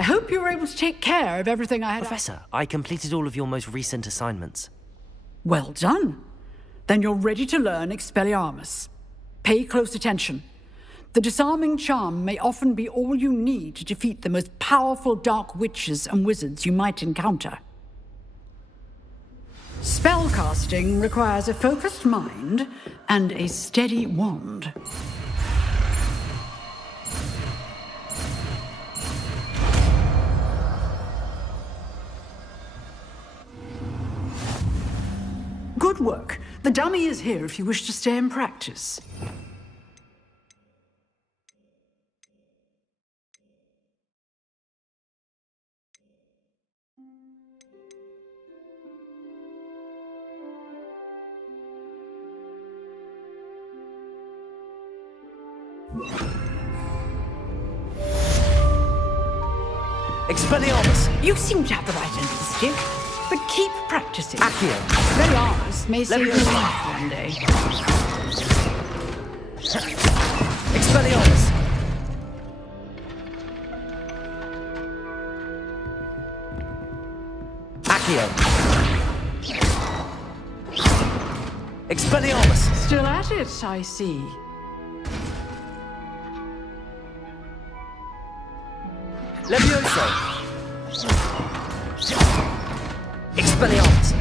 I hope you were able to take care of everything I had. Professor, I completed all of your most recent assignments. Well done. Then you're ready to learn Expelliarmus. Pay close attention. The disarming charm may often be all you need to defeat the most powerful dark witches and wizards you might encounter. Spellcasting requires a focused mind and a steady wand. Good work. The dummy is here if you wish to stay and practice. Expelliarmus! You seem to have the right end of the stick, but keep practicing. Accio! Expelliarmus may save your life one day. Expelliarmus! Accio! Expelliarmus! Still at it, I see. Levioso! Expelliarmus!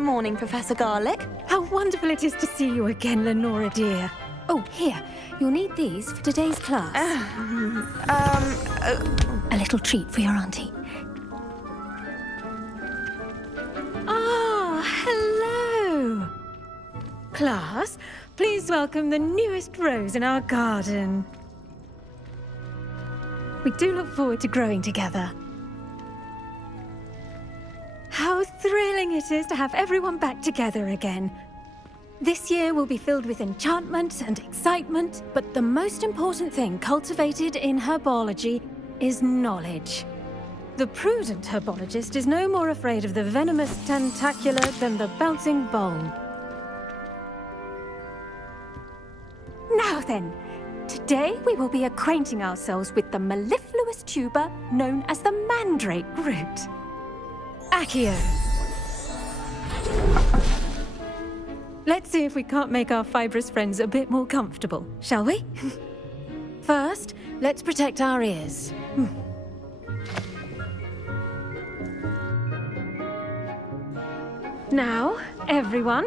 morning, Professor Garlic. How wonderful it is to see you again, Lenora dear. Oh, here. You'll need these for today's class. A little treat for your auntie. Ah, hello. Class, please welcome the newest rose in our garden. We do look forward to growing together. How thrilling it is to have everyone back together again. This year will be filled with enchantment and excitement, but the most important thing cultivated in herbology is knowledge. The prudent herbologist is no more afraid of the venomous tentacula than the bouncing bulb. Now then, today we will be acquainting ourselves with the mellifluous tuber known as the mandrake root. Accio. Let's see if we can't make our fibrous friends a bit more comfortable, shall we? First, let's protect our ears. Now, everyone,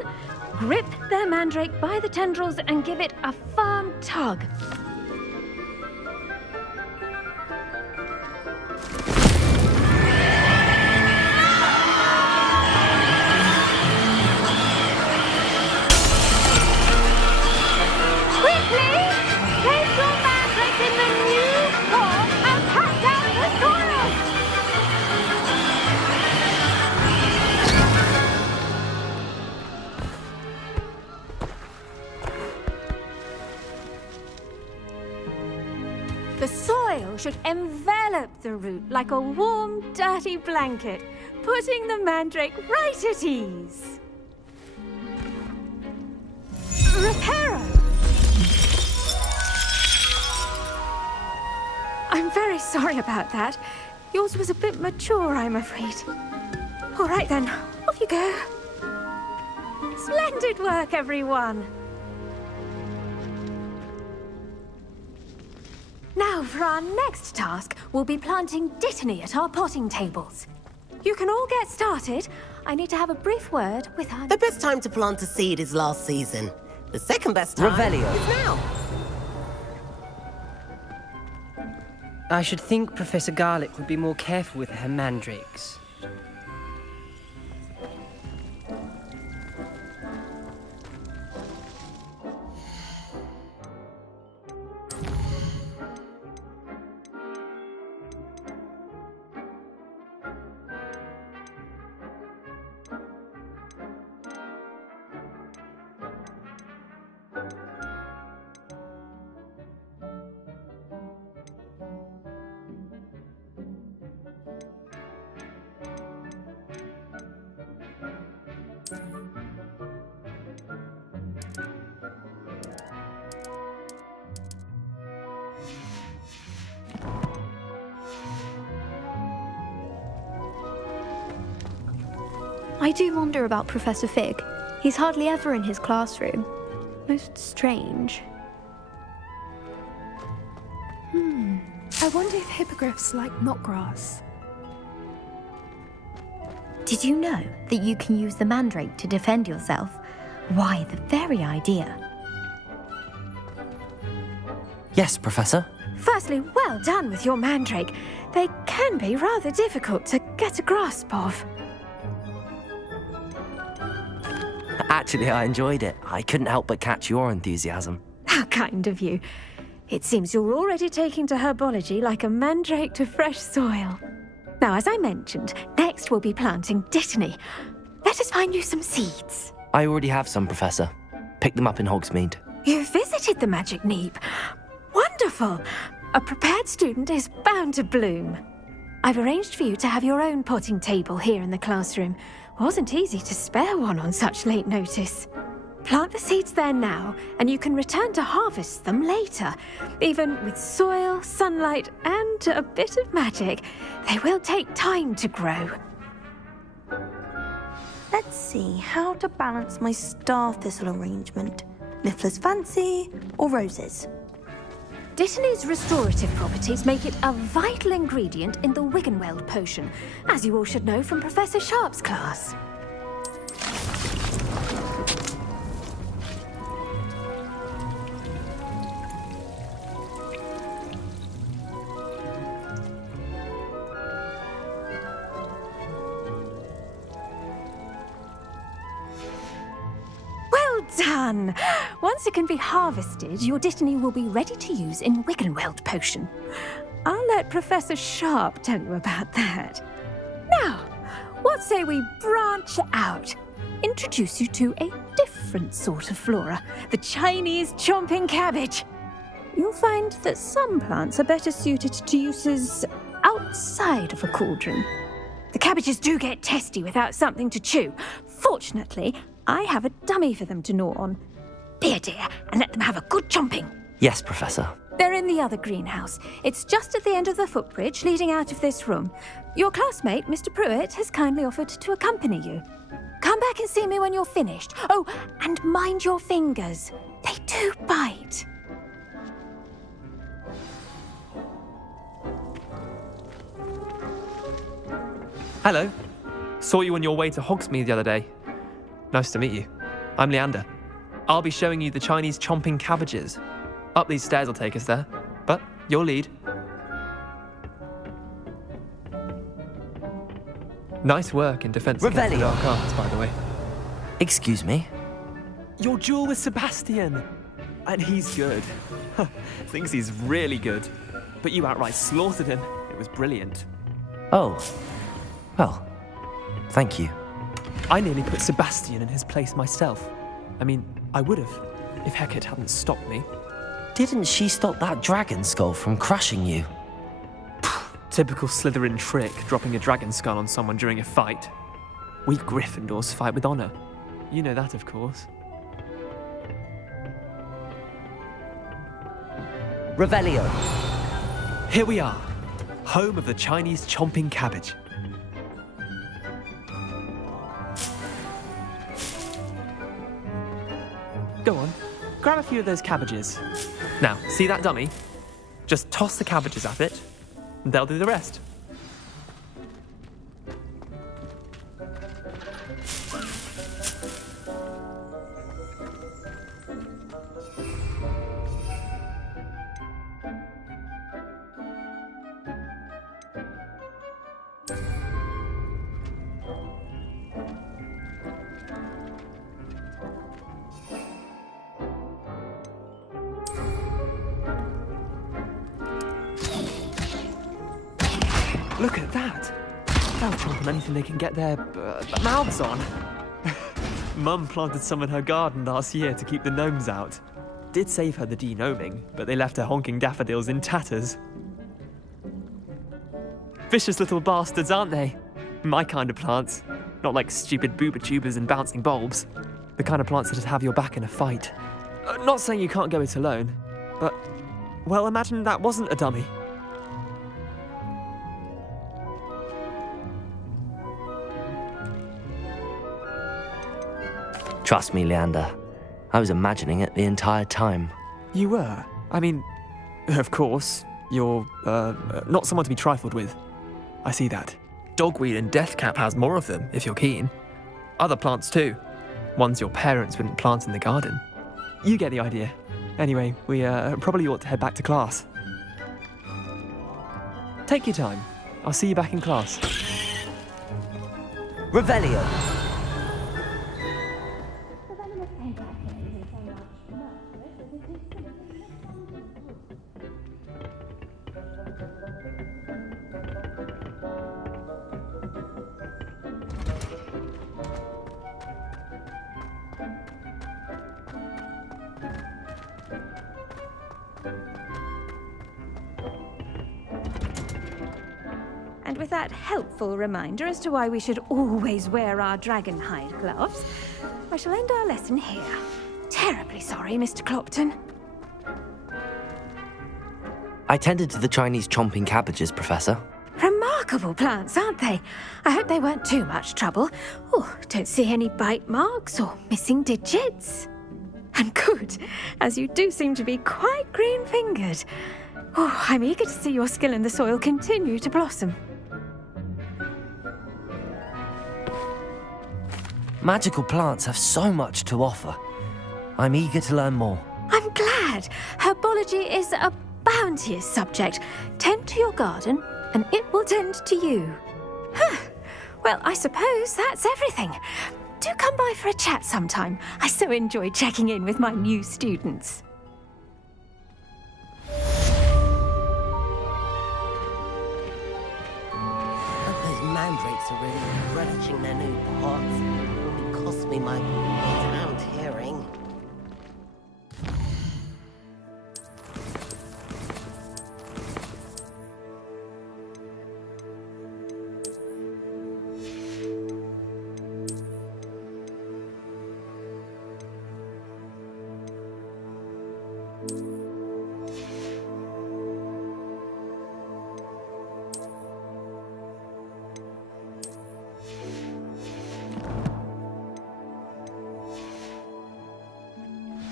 grip their mandrake by the tendrils and give it a firm tug. The soil should envelop the root like a warm, dirty blanket, putting the mandrake right at ease. Reparo! I'm very sorry about that. Yours was a bit mature, I'm afraid. All right then, off you go. Splendid work, everyone. Now, for our next task, we'll be planting dittany at our potting tables. You can all get started. I need to have a brief word with our... The best time to plant a seed is last season. The second best time Revelio. is now. I should think Professor Garlic would be more careful with her mandrakes. I do wonder about Professor Fig. He's hardly ever in his classroom. Most strange. I wonder if hippogriffs like knotgrass. Did you know that you can use the mandrake to defend yourself? Why, the very idea. Yes, Professor. Firstly, well done with your mandrake. They can be rather difficult to get a grasp of. Actually, I enjoyed it. I couldn't help but catch your enthusiasm. How kind of you. It seems you're already taking to herbology like a mandrake to fresh soil. Now, as I mentioned, next we'll be planting dittany. Let us find you some seeds. I already have some, Professor. Picked them up in Hogsmeade. You visited the Magic Neep. Wonderful. A prepared student is bound to bloom. I've arranged for you to have your own potting table here in the classroom. Wasn't easy to spare one on such late notice. Plant the seeds there now, and you can return to harvest them later. Even with soil, sunlight, and a bit of magic, they will take time to grow. Let's see how to balance my star thistle arrangement. Niffler's fancy or roses? Dittany's restorative properties make it a vital ingredient in the Wiggenweld potion, as you all should know from Professor Sharp's class. done. Once it can be harvested, your Dittany will be ready to use in Wiggenweld potion. I'll let Professor Sharp tell you about that. Now, what say we branch out? Introduce you to a different sort of flora, the Chinese chomping cabbage. You'll find that some plants are better suited to uses outside of a cauldron. The cabbages do get testy without something to chew. Fortunately, I have a dummy for them to gnaw on. Be a dear and let them have a good chomping. Yes, Professor. They're in the other greenhouse. It's just at the end of the footbridge leading out of this room. Your classmate, Mr. Pruitt, has kindly offered to accompany you. Come back and see me when you're finished. Oh, and mind your fingers. They do bite. Hello. Saw you on your way to Hogsmeade the other day. Nice to meet you. I'm Leander. I'll be showing you the Chinese chomping cabbages. Up these stairs will take us there, but you'll lead. Nice work in defense against the Revelio. dark arts, by the way. Excuse me? Your duel with Sebastian! And he's good. Thinks he's really good. But you outright slaughtered him. It was brilliant. Oh. Well, thank you. I nearly put Sebastian in his place myself. I mean, I would have, if Hecate hadn't stopped me. Didn't she stop that dragon skull from crushing you? Typical Slytherin trick, dropping a dragon skull on someone during a fight. We Gryffindors fight with honor. You know that, of course. Revelio. Here we are, home of the Chinese chomping cabbage. Go on, grab a few of those cabbages. Now, see that dummy? Just toss the cabbages at it, and they'll do the rest. Look at that! They'll chomp on anything they can get their mouths on. Mum planted some in her garden last year to keep the gnomes out. Did save her the de-gnoming, but they left her honking daffodils in tatters. Vicious little bastards, aren't they? My kind of plants. Not like stupid booba tubers and bouncing bulbs. The kind of plants that'd have your back in a fight. Not saying you can't go it alone, but, well, imagine that wasn't a dummy. Trust me, Leander. I was imagining it the entire time. You were? I mean, of course, you're, not someone to be trifled with. I see that. Dogweed and deathcap has more of them, if you're keen. Other plants too. Ones your parents wouldn't plant in the garden. You get the idea. Anyway, we, probably ought to head back to class. Take your time. I'll see you back in class. Revelio. And with that helpful reminder as to why we should always wear our dragon hide gloves, I shall end our lesson here. Terribly sorry, Mr. Clopton. I tended to the Chinese chomping cabbages, Professor. Remarkable plants, aren't they? I hope they weren't too much trouble. Oh, don't see any bite marks or missing digits. And good, as you do seem to be quite green-fingered. Oh, I'm eager to see your skill in the soil continue to blossom. Magical plants have so much to offer. I'm eager to learn more. I'm glad. Herbology is a bounteous subject. Tend to your garden, and it will tend to you. Huh. Well, I suppose that's everything. Do come by for a chat sometime. I so enjoy checking in with my new students. But those mandrakes are really relishing their new pots. It cost me my sound hearing.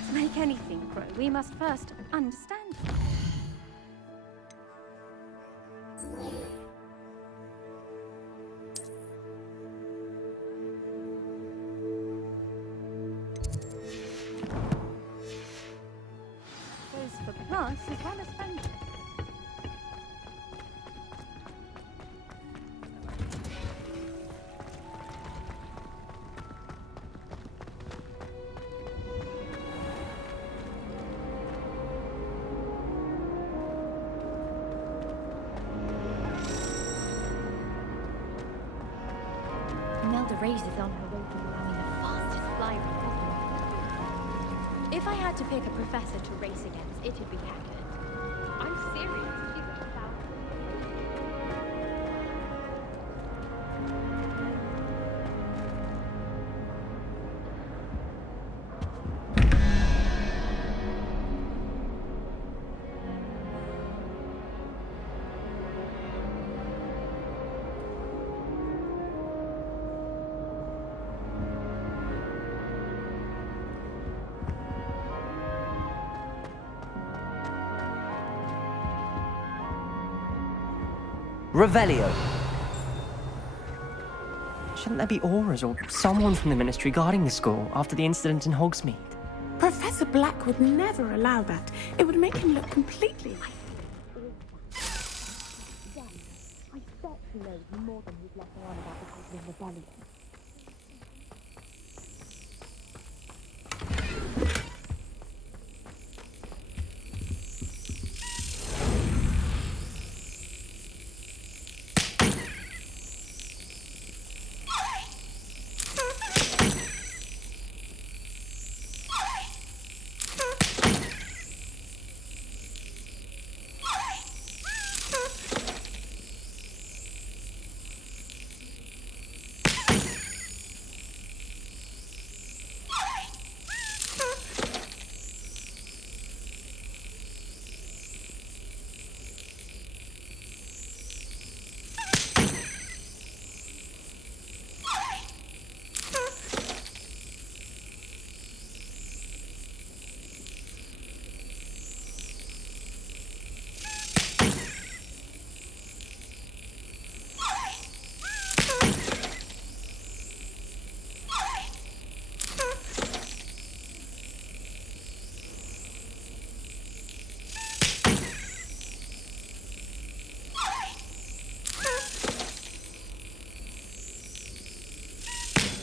To make anything grow, we must first understand it. Goes for plants as well as fungi. Imelda races on her way to becoming the fastest flyer in Hogwarts. If I had to pick a professor to race against, it'd be Hagrid. I'm serious. She's a Revelio. Shouldn't there be auras or someone from the Ministry guarding the school after the incident in Hogsmeade? Professor Black would never allow that. It would make him look completely... I bet he knows more than he's let on about the Goblin Rebellion.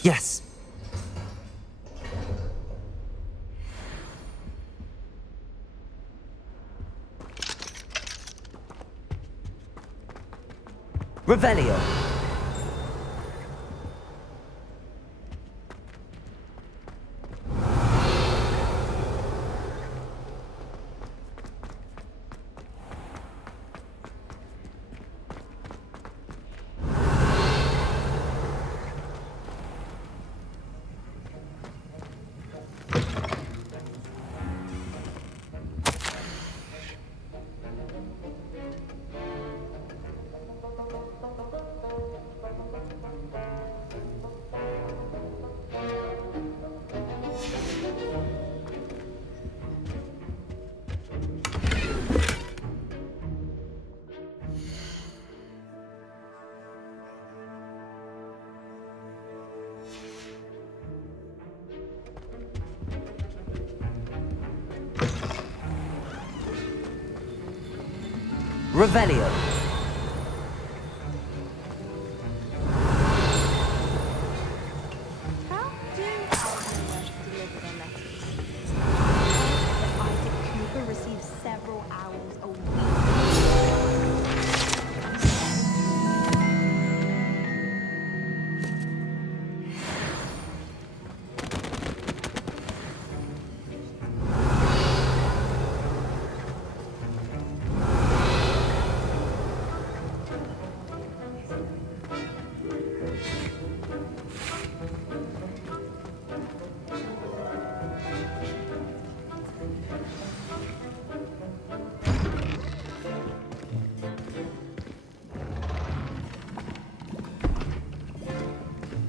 Yes. Revelio. Revelio. How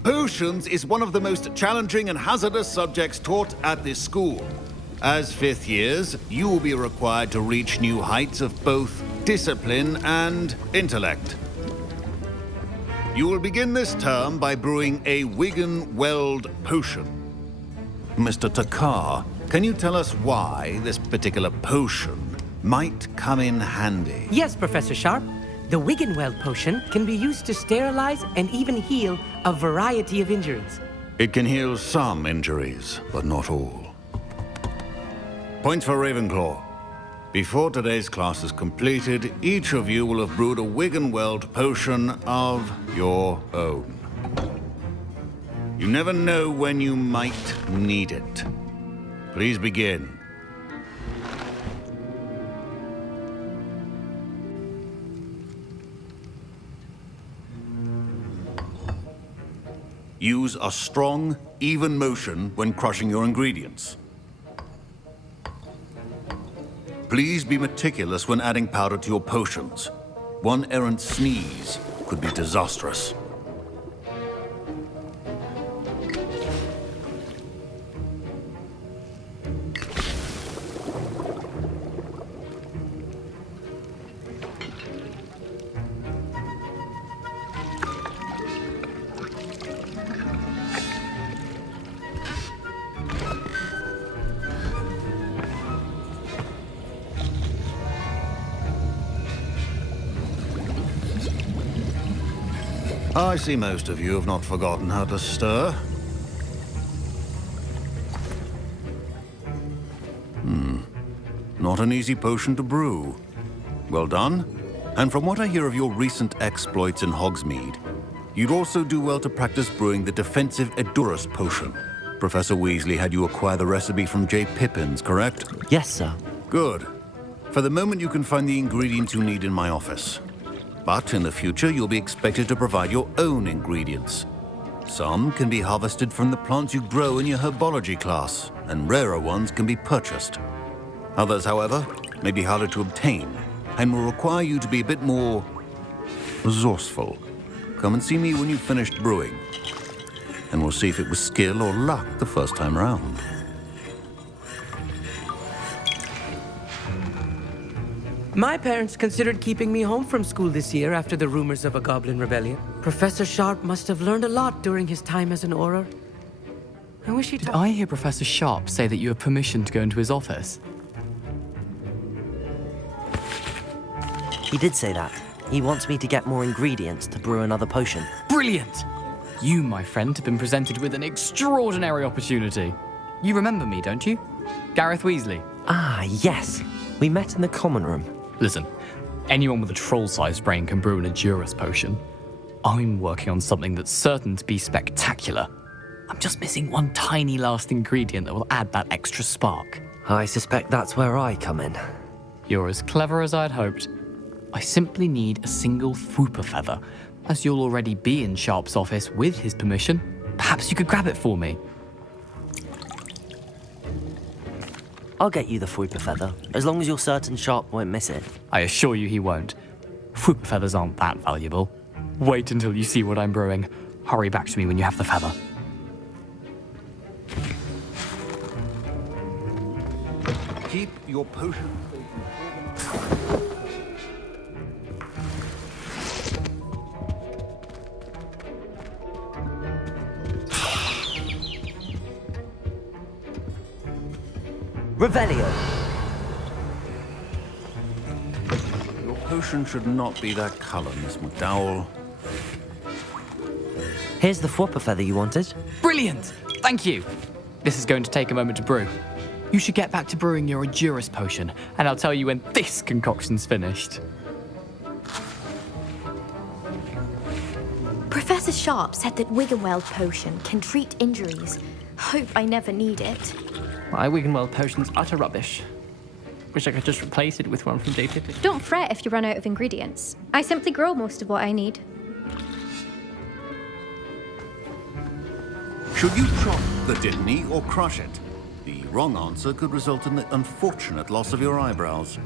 Potions is one of the most challenging and hazardous subjects taught at this school. As fifth years, you will be required to reach new heights of both discipline and intellect. You will begin this term by brewing a Wigan-Weld potion. Mr. Takar, can you tell us why this particular potion might come in handy? Yes, Professor Sharp. The Wigan-Weld potion can be used to sterilize and even heal a variety of injuries. It can heal some injuries, but not all. Points for Ravenclaw. Before today's class is completed, each of you will have brewed a Wigan-Weld potion of your own. You never know when you might need it. Please begin. Use a strong, even motion when crushing your ingredients. Please be meticulous when adding powder to your potions. One errant sneeze could be disastrous. I see most of you have not forgotten how to stir. Not an easy potion to brew. Well done. And from what I hear of your recent exploits in Hogsmeade, you'd also do well to practice brewing the defensive Edurus potion. Professor Weasley had you acquire the recipe from J. Pippins, correct? Yes, sir. Good. For the moment, you can find the ingredients you need in my office. But in the future, you'll be expected to provide your own ingredients. Some can be harvested from the plants you grow in your herbology class, and rarer ones can be purchased. Others, however, may be harder to obtain, and will require you to be a bit more resourceful. Come and see me when you've finished brewing, and we'll see if it was skill or luck the first time round. My parents considered keeping me home from school this year after the rumors of a goblin rebellion. Professor Sharp must have learned a lot during his time as an Auror. I wish he'd... Did I hear Professor Sharp say that you have permission to go into his office? He did say that. He wants me to get more ingredients to brew another potion. Brilliant! You, my friend, have been presented with an extraordinary opportunity. You remember me, don't you? Gareth Weasley. Ah, yes. We met in the common room. Listen, anyone with a troll-sized brain can brew an Edurus potion. I'm working on something that's certain to be spectacular. I'm just missing one tiny last ingredient that will add that extra spark. I suspect that's where I come in. You're as clever as I'd hoped. I simply need a single Fwooper feather. As you'll already be in Sharp's office with his permission, perhaps you could grab it for me. I'll get you the Fwooper feather, as long as you're certain Sharp won't miss it. I assure you he won't. Fwooper feathers aren't that valuable. Wait until you see what I'm brewing. Hurry back to me when you have the feather. Keep your potion. Revelio. Your potion should not be that color, Miss McDowell. Here's the Fwooper feather you wanted. Brilliant! Thank you. This is going to take a moment to brew. You should get back to brewing your Edurus potion, and I'll tell you when this concoction's finished. Professor Sharp said that Wigan-Weld potion can treat injuries. Hope I never need it. My Wigan-Weld potion's utter rubbish. Wish I could just replace it with one from J. Pippin. Don't fret if you run out of ingredients. I simply grow most of what I need. Should you chop the Dittany or crush it? The wrong answer could result in the unfortunate loss of your eyebrows.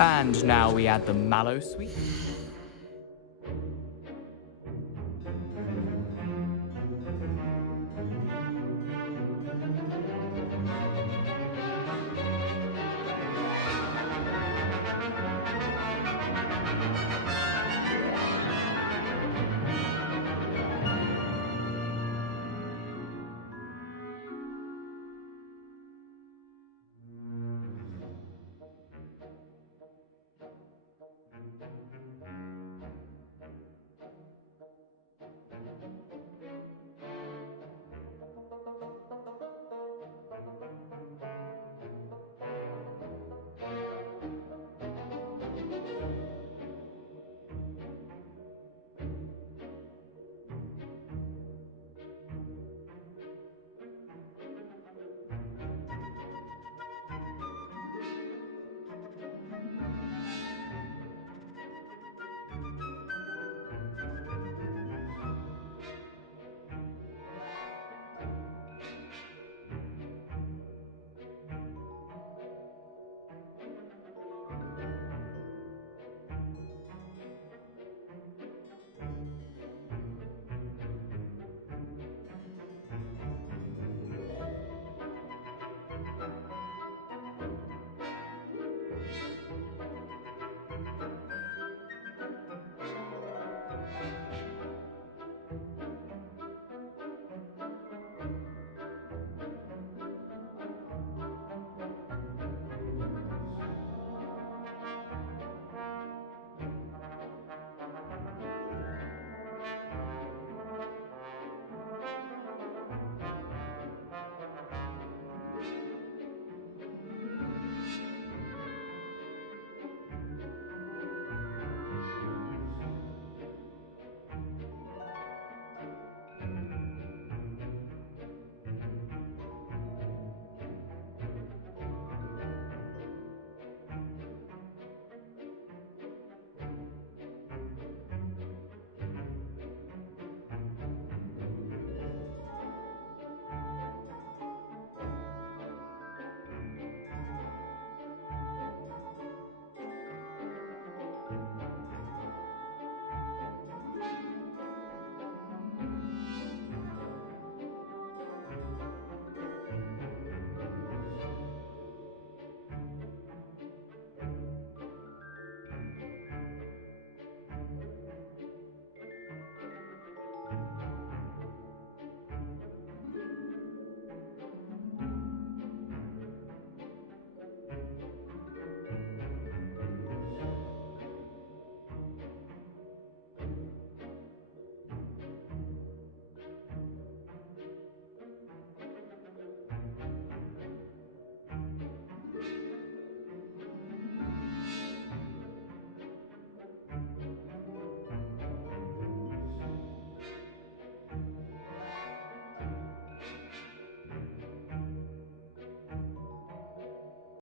And now we add the mallow sweet.